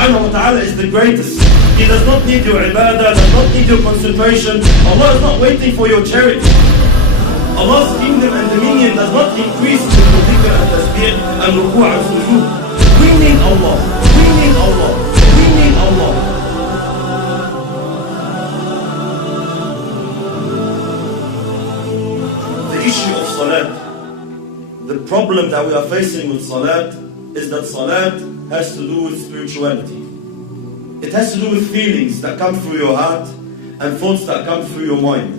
subhanahu wa ta'ala is the greatest. He does not need your ibadah, does not need your concentration. Allah is not waiting for your charity. Allah's kingdom and dominion does not increase with your dhikr and tasbih and ruku' and sujood. We need Allah. We need Allah. We need Allah. The issue of salat, the problem that we are facing with salat is that salat has to do with spirituality. It has to do with feelings that come through your heart and thoughts that come through your mind.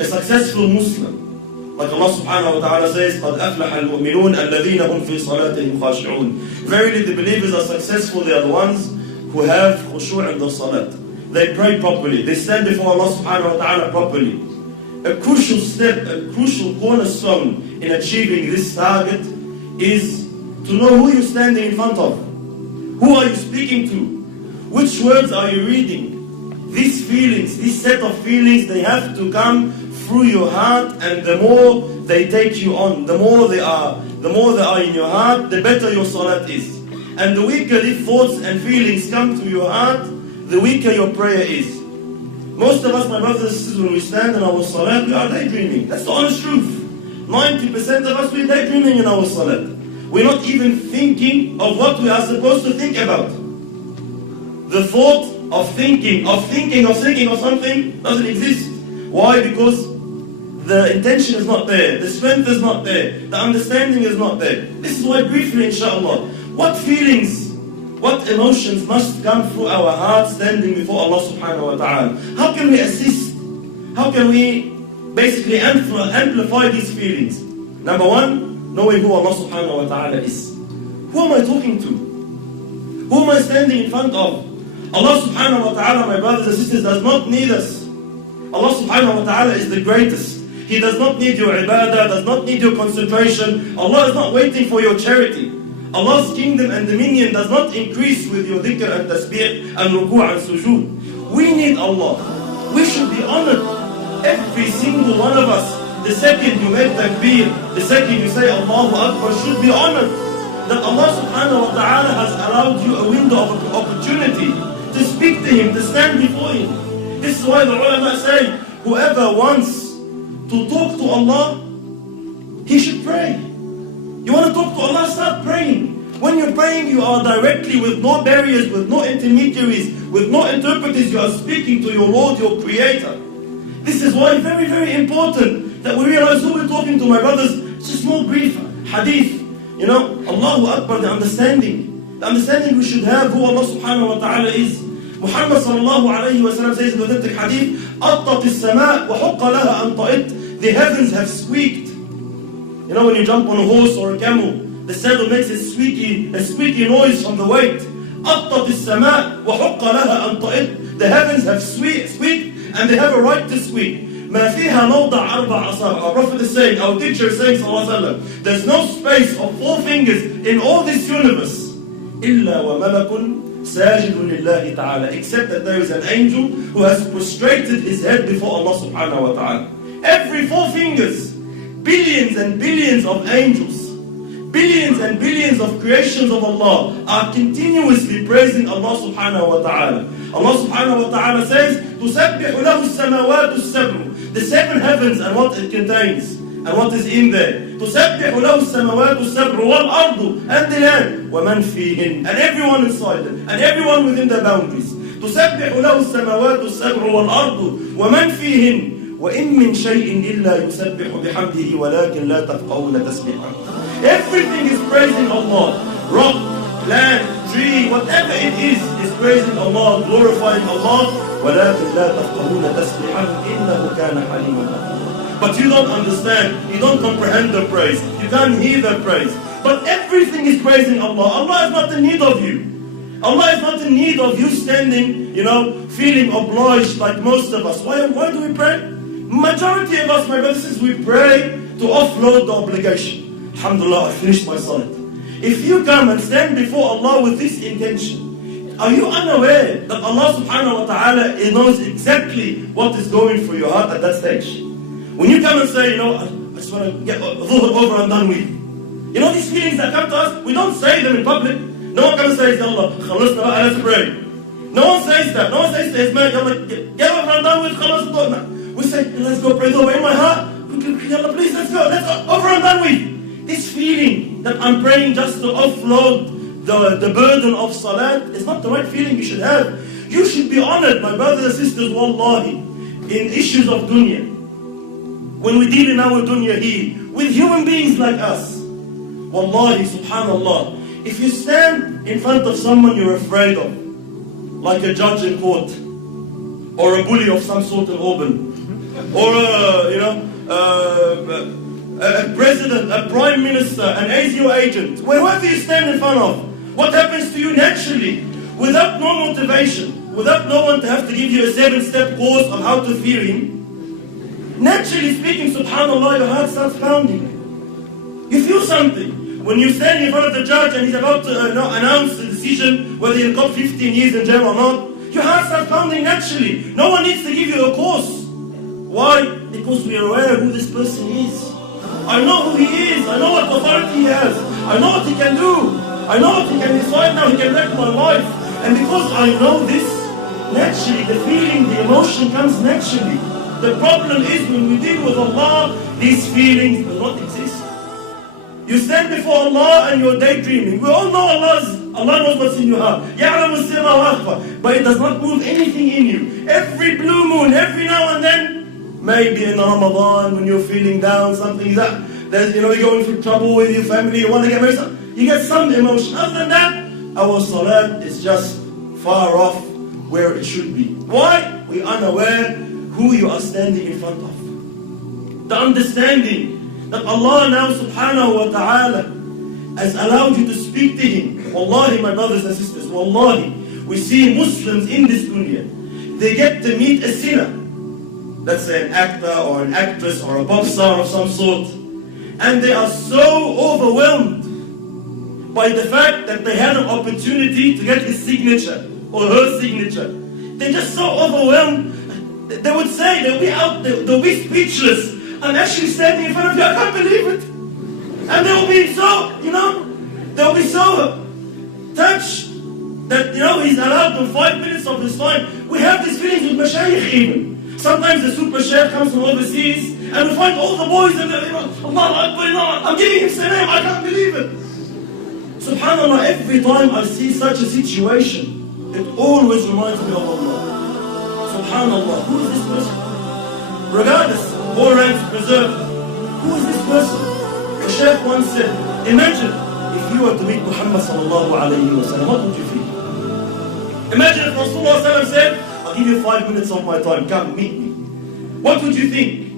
A successful Muslim, like Allah subhanahu wa ta'ala says, قَدْ أَفْلَحَ الْمُؤْمِنُونَ الَّذِينَ هُمْ فِي صَلَاتِهِمْ خَاشِعُونَ. Verily the believers are successful, they are the ones who have khushu' in their salat. They pray properly, they stand before Allah subhanahu wa ta'ala properly. A crucial step, a crucial cornerstone in achieving this target is to know who you're standing in front of. Who are you speaking to? Which words are you reading? These feelings, this set of feelings, they have to come through your heart, and the more they take you on, the more they are in your heart, the better your salat is. And the weaker these thoughts and feelings come to your heart, the weaker your prayer is. Most of us, my brothers and sisters, when we stand in our salat, we are daydreaming. That's the honest truth. 90% of us, we're daydreaming in our salat. We're not even thinking of what we are supposed to think about. The thought of thinking of something doesn't exist. Why? Because the intention is not there, the strength is not there, the understanding is not there. This is why briefly, inshallah, what feelings, what emotions must come through our hearts standing before Allah subhanahu wa ta'ala? How can we assist? How can we basically amplify these feelings? Number one, knowing who Allah subhanahu wa ta'ala is. Who am I talking to? Who am I standing in front of? Allah subhanahu wa ta'ala, my brothers and sisters, does not need us. Allah subhanahu wa ta'ala is the greatest. He does not need your ibadah, does not need your concentration. Allah is not waiting for your charity. Allah's kingdom and dominion does not increase with your dhikr and tasbih and ruku' and sujood. We need Allah. We should be honored. Every single one of us, the second you make takbir, the second you say Allahu Akbar, should be honored. That Allah subhanahu wa ta'ala has allowed you a window of opportunity to speak to Him, to stand before Him. This is why the ulama say, whoever wants to talk to Allah, he should pray. You want to talk to Allah, start praying. When you're praying, you are directly, with no barriers, with no intermediaries, with no interpreters, you are speaking to your Lord, your Creator. This is why very, very important that we realize who we're talking to, my brothers. It's a small brief hadith. You know, Allahu Akbar, the understanding we should have who Allah subhanahu wa ta'ala is. Muhammad sallallahu alayhi wa sallam says in the authentic hadith, أَطَّتِ السَّمَاء وَحُقَّ لَهَا أَنْ طَئِتْ. The heavens have squeaked. You know, when you jump on a horse or a camel, the saddle makes a squeaky noise from the weight. أَطَّتِ السَّمَاء وَحُقَّ لَهَا أَنْ طَئِتْ. The heavens have squeaked, and they have a right to squeak. مَا فِيهَا مَوْضَعَ أَرْبَعَ أَصَابِعَ. Our Prophet is saying, our teacher is saying, sallallahu alayhi wa sallam, there's no space of 4 fingers in all this universe. إِلَّا وَمَلَكٌ سَاجِدٌ لِلَّهِ تَعَالَى. Except that there is an angel who has prostrated his head before Allah subhanahu wa ta'ala. Every 4 fingers, billions and billions of angels, billions and billions of creations of Allah are continuously praising Allah subhanahu wa ta'ala. Allah subhanahu wa ta'ala says, تُسَبِّحُ لَهُ السَّمَوَاتُ السَّبْعُ. The 7 heavens and what it contains and what is in there. تُسَبِّحُ لَهُ السَّمَوَاتُ السَّبْعُ وَالْأَرْضُ, and the land, وَمَنْ فِيهِنْ, and everyone inside them, and everyone within their boundaries. تُسَبِّحُ لَهُ السَّمَوَاتُ السَّبْعُ وَالْأَرْضُ وَمَنْ فِيهِنْ وَإِن مِّن شَيْءٍ إِلَّا يُسَبِّحُ بِحَمْدِهِ وَلَكِنْ لَا تَفْقَهُونَ تَسْبِيحَهُ. Everything is praising Allah. Rock, land, tree, whatever it is praising Allah, glorifying Allah. وَلَكِنْ لَا تَفْقَهُونَ تَسْبِيحَهُ إِنَّهُ كَانَ حَلِيمًا غَفُورًا. But you don't understand, you don't comprehend the praise, you can't hear the praise. But everything is praising Allah. Allah is not in need of you. Allah is not in need of you standing, feeling obliged like most of us. Why do we pray? Majority of us, my brothers, we pray to offload the obligation. Alhamdulillah, I finished my salat. If you come and stand before Allah with this intention, are you unaware that Allah subhanahu wa ta'ala knows exactly what is going through your heart at that stage? When you come and say, I just want to get dhuhr over and done with. These feelings that come to us, we don't say them in public. No one comes and says, Allah, khalasna ba'a, let's pray. No one says that. No one says to his man, Yalla, get over and done with, khalas. We say, let's go pray. Though in my heart, Yalla, please, let's go over and done with. This feeling that I'm praying just to offload the burden of salat is not the right feeling you should have. You should be honored, my brothers and sisters, wallahi, in issues of dunya. When we deal in our dunya here, with human beings like us, wallahi, subhanallah, if you stand in front of someone you're afraid of, like a judge in court, or a bully of some sort in Auburn, or a president, a prime minister, an ASIO agent, wherever you stand in front of, what happens to you naturally, without no motivation, without no one to have to give you a 7-step course on how to fear him? Naturally speaking, subhanallah, your heart starts pounding. You feel something. When you stand in front of the judge and he's about to announce the decision whether you'll got 15 years in jail or not, your heart starts pounding naturally. No one needs to give you a course. Why? Because we are aware who this person is. I know who he is. I know what authority he has. I know what he can do. I know what he can decide now. He can wreck my life. And because I know this, naturally the feeling, the emotion comes naturally. The problem is when we deal with Allah, these feelings do not exist. You stand before Allah and you're daydreaming. We all know Allah knows what's in your heart. But it does not move anything in you. Every blue moon, every now and then, maybe in Ramadan when you're feeling down, something is that, you're going through trouble with your family, you want to get married, you get some emotion. Other than that, our salat is just far off where it should be. Why? We are unaware who you are standing in front of. The understanding that Allah now subhanahu wa ta'ala has allowed you to speak to Him. Wallahi, my brothers and sisters, wallahi, we see Muslims in this dunya, they get to meet a sinner, let's say an actor or an actress or a pop star of some sort, and they are so overwhelmed by the fact that they had an opportunity to get his signature or her signature. They're just so overwhelmed. They would say, they'll be speechless. I'm actually standing in front of you, I can't believe it. And they'll be so, they'll be so touched that, he's allowed them 5 minutes of his time. We have these feelings with mashayikh even. Sometimes the super shaykh comes from overseas and we find all the boys and they're Allah Akbar, I'm giving him salam, I can't believe it. Subhanallah, every time I see such a situation, it always reminds me of Allah. Subhanallah, who is this person? Regardless, all ranks preserved. Who is this person? The Shaykh once said, imagine if you were to meet Muhammad sallallahu alayhi wa sallam, what would you feel? Imagine if Rasulullah sallallahu said, I'll give you 5 minutes of my time, come meet me. What would you think?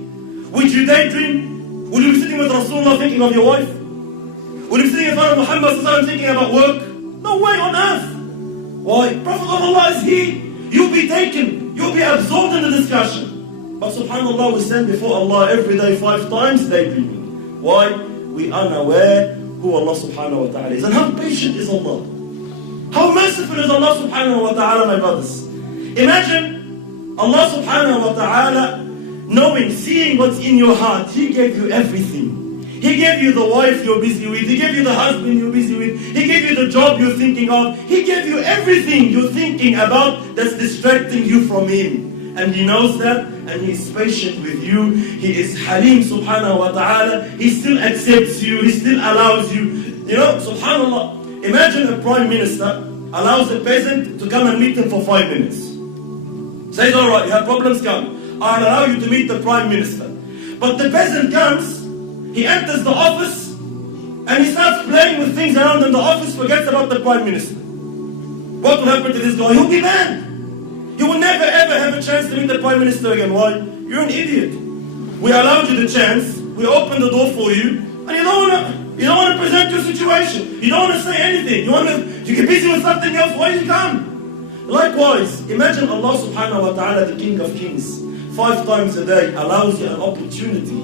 Would you daydream? Would you be sitting with Rasulullah thinking of your wife? Would you be sitting in front of Muhammad sallallahu alayhi wa sallam thinking about work? No way on earth. Why? Prophet of Allah is here. You'll be taken. You'll be absorbed in the discussion. But subhanallah, we stand before Allah every day 5 times daydreaming. Why? We are unaware who Allah subhanahu wa ta'ala is. And how patient is Allah? How merciful is Allah subhanahu wa ta'ala, my brothers? Imagine Allah subhanahu wa ta'ala knowing, seeing what's in your heart. He gave you everything. He gave you the wife you're busy with. He gave you the husband you're busy with. He gave you the job you're thinking of. He gave you everything you're thinking about that's distracting you from Him. And He knows that, and He is patient with you. He is Halim subhanahu wa ta'ala. He still accepts you. He still allows you. Subhanallah. Imagine a prime minister allows a peasant to come and meet him for 5 minutes. Says, alright, you have problems, come. I'll allow you to meet the prime minister. But the peasant comes, he enters the office, and he starts playing with things around in the office, forgets about the prime minister. What will happen to this guy? He'll be banned. You will never ever have a chance to meet the Prime Minister again. Why? You're an idiot. We allowed you the chance, we opened the door for you, and you don't want to present your situation. You don't want to say anything. You get busy with something else. Why did you come? Likewise, imagine Allah subhanahu wa ta'ala, the King of Kings, 5 times a day allows you an opportunity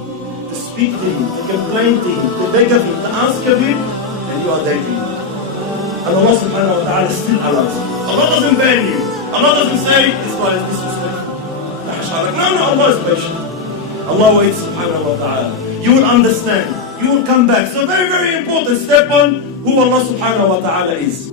to speak to Him, to complain to Him, to beg of Him, to ask of Him, and you are daydreaming. And Allah subhanahu wa ta'ala still allows you. Allah doesn't ban you. Allah doesn't say, this guy is disrespectful. No, Allah is patient. Allah waits subhanahu wa ta'ala. You will understand. You will come back. So very, very important. Step on who Allah subhanahu wa ta'ala is.